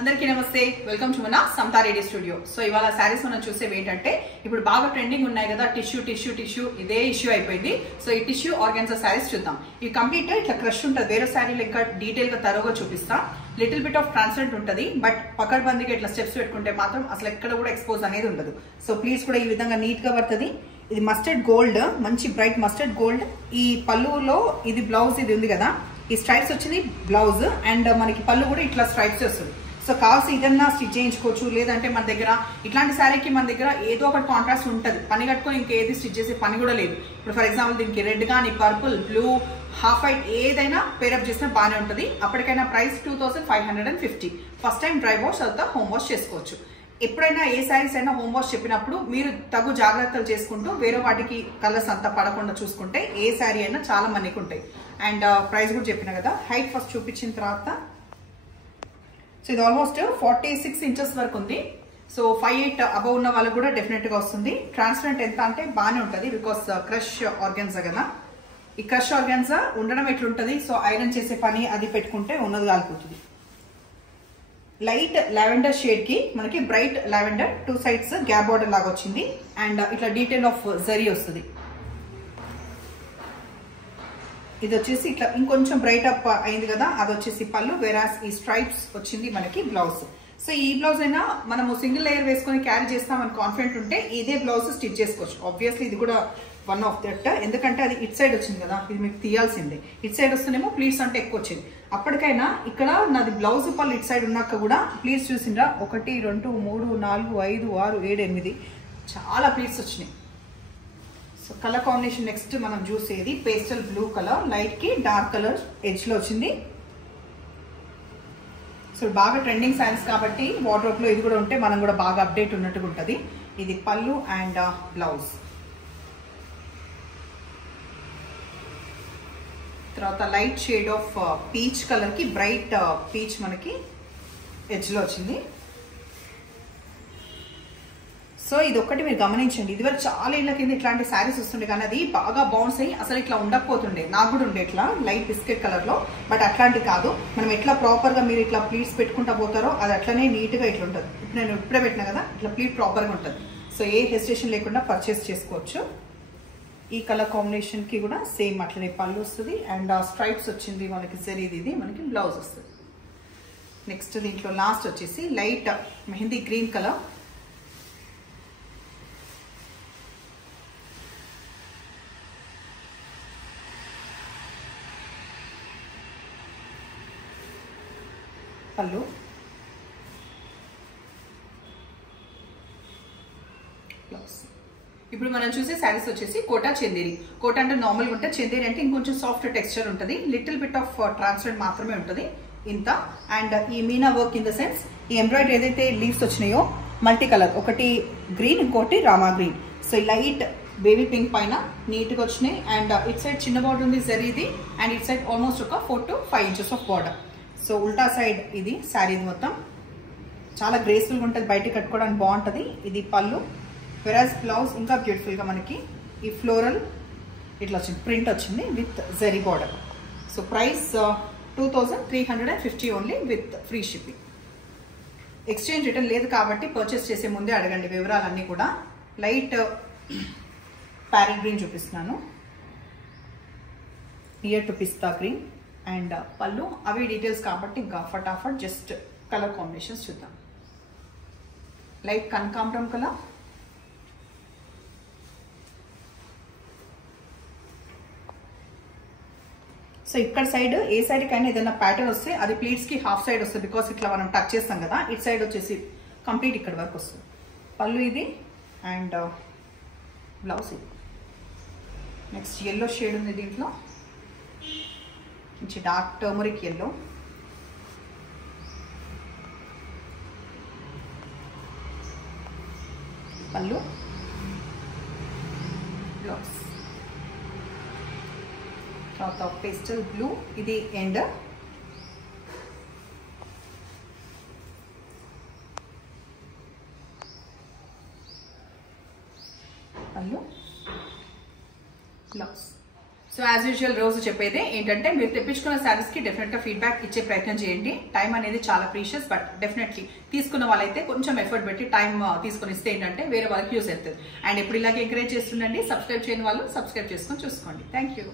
అందరికీ నమస్తే welcome to మన సమతా రెడీ స్టూడియో. సో ఇవాళ సారీస్ మనం చూసేవి ఏంటంటే ఇప్పుడు బాగా ట్రెండింగ్ ఉన్నాయి కదా టిష్యూ ఇదే ఇష్యూ అయిపోయింది. సో ఈ టిష్యూ ఆర్గాన్జా సారీస్ చూద్దాం. ఈ కంప్లీట్ ఇట్లా క్రష్ ఉంటుంది. వేరే సారీలు ఇంకా డీటెయిల్ గా తరోగా చూపిస్తా. లిటిల్ బిట్ ఆఫ్ ట్రాన్స్పరెంట్ ఉంటుంది, బట్ పకడ్బందీగా ఇట్లా స్టెప్స్ పెట్టుకుంటే మాత్రం అసలు ఎక్కడ కూడా ఎక్స్పోజ్ అనేది ఉండదు. సో ప్లీజ్ కూడా ఈ విధంగా నీట్ గా పడుతుంది. ఇది మస్టర్డ్ గోల్డ్, మంచి బ్రైట్ మస్టర్డ్ గోల్డ్. ఈ పళ్ళులో ఇది బ్లౌజ్ ఇది ఉంది కదా, ఈ స్ట్రైప్స్ వచ్చింది బ్లౌజ్, అండ్ మనకి పళ్ళు కూడా ఇట్లా స్ట్రైప్స్ వస్తుంది. సో కావాల్సి ఇదన్నా స్టిచ్ చేయించుకోవచ్చు, లేదంటే మన దగ్గర ఇట్లాంటి శారీకి మన దగ్గర ఏదో ఒకటి కాంట్రాస్ట్ ఉంటుంది. పని కట్టుకొని ఇంకేది స్టిచ్ చేసే పని కూడా లేదు. ఇప్పుడు ఫర్ ఎగ్జాంపుల్ దీనికి రెడ్ కానీ పర్పుల్ బ్లూ హాఫ్ వైట్ ఏదైనా పేరప్ చేసినా బాగానే ఉంటుంది. అప్పటికైనా price 2550. First time dry wash తర్వాత హోమ్ వాష్ చేసుకోవచ్చు. ఎప్పుడైనా ఏ శారీస్ అయినా హోమ్ వాష్ చెప్పినప్పుడు మీరు తగు జాగ్రత్తలు చేసుకుంటూ వేరే వాటికి కలర్స్ అంతా పడకుండా చూసుకుంటే ఏ శారీ అయినా చాలా మనకి ఉంటాయి. అండ్ ప్రైస్ కూడా చెప్పిన కదా. హైట్ ఫస్ట్ చూపించిన తర్వాత సో ఇది ఆల్మోస్ట్ 46 ఇంచెస్ వరకు ఉంది. సో 5'8" అబౌవ్ ఉన్న వాళ్ళకి కూడా డెఫినెట్ గా వస్తుంది. ట్రాన్స్పరెంట్ ఎంత అంటే బాగానే ఉంటుంది, బికాస్ క్రష్ ఆర్గాన్జా కదా. ఈ క్రష్ ఆర్గాన్జా ఉండడం ఎట్లుంటది, సో ఐరన్ చేసే పని అది పెట్టుకుంటే ఉన్నది కాలిపోతుంది. లైట్ లావెండర్ షేడ్ కి మనకి bright lavender 2 sides gap border లాగా వచ్చింది. అండ్ ఇట్లా డీటెయిల్ ఆఫ్ జరీ వస్తుంది. ఇది వచ్చేసి ఇట్లా ఇంకొంచెం బ్రైట్ అప్ అయింది కదా, అది వచ్చేసి పళ్ళు. వేరాస్ ఈ స్ట్రైప్స్ వచ్చింది మనకి బ్లౌజ్. సో ఈ బ్లౌజ్ అయినా మనము సింగిల్ లేయర్ వేసుకొని క్యారీ చేస్తామని కాన్ఫిడెంట్ ఉంటే ఇదే బ్లౌజ్ స్టిచ్ చేసుకోవచ్చు. ఆబ్వియస్లీ ఇది కూడా వన్ ఆఫ్ దట్, ఎందుకంటే అది ఇట్ సైడ్ వచ్చింది కదా, ఇది మీకు తీయాల్సిందే. ఇట్ సైడ్ వస్తేనేమో ప్లీట్స్ అంటే ఎక్కువ వచ్చింది. అప్పటికైనా ఇక్కడ నాది బ్లౌజ్ పళ్ళు ఇట్ సైడ్ ఉన్నాక కూడా ప్లీట్స్ చూసిండ్రా 1 2 3 4 5 6 7 8 చాలా ప్లీట్స్ వచ్చినాయి. సో కలర్ కాంబినేషన్ నెక్స్ట్ మనం చూసేది పేస్టల్ బ్లూ కలర్, లైట్ కి డార్క్ కలర్ ఎడ్జ్ లో వచ్చింది. సో బాగా ట్రెండింగ్ సారీస్ కాబట్టి వార్డ్రోబ్ లో ఇది కూడా ఉంటే మనం కూడా బాగా అప్డేట్ ఉన్నట్టుగా ఉంటుంది. ఇది పళ్ళు అండ్ బ్లౌజ్. తర్వాత light shade of peach colour కి బ్రైట్ పీచ్ మనకి ఎడ్జ్ లో వచ్చింది. సో ఇది ఒక్కటి మీరు గమనించండి. ఇదివరకు చాలా ఇళ్ళ కింద ఇట్లాంటి శారీస్ వస్తుండే, కానీ అది బాగా బౌన్స్ అయ్యి అసలు ఇట్లా ఉండకపోతుండే. నాకు కూడా ఉండే ఇట్లా లైట్ బిస్కెట్ కలర్ లో, బట్ అట్లాంటివి కాదు. మనం ఎట్లా ప్రాపర్ గా మీరు ఇట్లా ప్లీట్స్ పెట్టుకుంటా పోతారో అది అట్లనే నీట్ గా ఇట్లా ఉంటుంది. ఇప్పుడు నేను ఇప్పుడే పెట్టినా కదా, ఇట్లా ప్లీట్ ప్రాపర్ గా ఉంటుంది. సో ఏ హెసిటేషన్ లేకుండా పర్చేస్ చేసుకోవచ్చు. ఈ కలర్ కాంబినేషన్ కి కూడా సేమ్ అట్లనే పళ్ళు వస్తుంది. అండ్ స్ట్రైప్స్ వచ్చింది మనకి జరీది, ఇది మనకి బ్లౌజ్ వస్తుంది. నెక్స్ట్ దీంట్లో లాస్ట్ వచ్చేసి లైట్ మెహందీ గ్రీన్ కలర్. పళ్ళు బ్లౌజ్. ఇప్పుడు మనం చూసే శారీస్ వచ్చేసి కోటా చందేరి. కోటా అంటే నార్మల్ గా ఉంటుంది, చందేరి అంటే ఇంకొంచెం సాఫ్ట్ టెక్స్చర్ ఉంటుంది. లిటిల్ బిట్ ఆఫ్ ట్రాన్స్పరెంట్ మాత్రమే ఉంటుంది ఇంత. అండ్ ఈ Meena work in the sense ఈ ఎంబ్రాయిడరీ ఏదైతే లీవ్స్ వచ్చినాయో మల్టీ కలర్, ఒకటి గ్రీన్ ఇంకోటి రామా గ్రీన్. సో ఈ లైట్ బేబీ పింక్ పైన నీట్ గా వచ్చినాయి. అండ్ ఇట్ సైడ్ చిన్న బార్డర్ ఉంది జరీది, అండ్ ఇట్ సైడ్ ఆల్మోస్ట్ ఒక 4 to 5 inches of border. So ఉల్టా సైడ్ ఇది శారీ మొత్తం చాలా గ్రేస్ఫుల్గా ఉంటుంది, బయటకి కట్టుకోవడానికి బాగుంటుంది. ఇది పళ్ళు. వెరాజ్ బ్లౌజ్ ఇంకా బ్యూటిఫుల్గా మనకి ఈ ఫ్లోరల్ ఇట్లా వచ్చింది, ప్రింట్ వచ్చింది with zari border. So price 2350 only with free shipping. Exchange return లేదు కాబట్టి పర్చేస్ చేసే ముందే అడగండి వివరాలన్నీ కూడా. లైట్ ప్యారెట్ గ్రీన్ చూపిస్తున్నాను, near to pista green. And పళ్ళు అవి డీటెయిల్స్ కాబట్టి ఇంకా ఫటాఫట్ జస్ట్ కలర్ కాంబినేషన్స్ చూద్దాం. లైట్ కనకాంబరం కలర్, సో ఇక్కడ సైడ్ ఏ సైడ్ కైనా ఏదైనా ప్యాటర్న్ వస్తే అది ప్లీట్స్ కి హాఫ్ సైడ్ వస్తుంది, బికాస్ ఇట్లా మనం టచ్ చేస్తాం కదా. ఇట్ సైడ్ వచ్చేసి కంప్లీట్ ఇక్కడ వరకు వస్తుంది. పళ్ళు ఇది అండ్ బ్లౌజ్ ఇది. నెక్స్ట్ ఎల్లో షేడ్ ఉంది దీంట్లో, మంచి డార్క్ టర్మరిక్ ఎల్లో. పళ్ళు బ్లౌజ్. తర్వాత పేస్టల్ బ్లూ, ఇది ఎండ్. పళ్ళు బ్లౌజ్. సో యాజ్ యూజువల్ రోజు చెప్పేదే ఏంటంటే మీరు తెప్పించుకున్న శారీస్ కి డెఫినెట్ గా ఫీడ్బ్యాక్ ఇచ్చే ప్రయత్నం చేయండి. టైం అనేది చాలా ప్రీషియస్, బట్ డెఫినెట్లీ తీసుకున్న వాళ్ళైతే కొంచెం ఎఫర్ట్ పెట్టి టైం తీసుకుని ఇస్తే ఏంటంటే వేరే వాళ్ళకి యూస్ అవుతుంది. అండ్ ఇప్పుడు ఇలాగే ఎంకరేజ్ చేస్తుండండి. సబ్స్క్రైబ్ చేయని వాళ్ళు సబ్స్క్రైబ్ చేసుకొని చూసుకోండి. Thank you.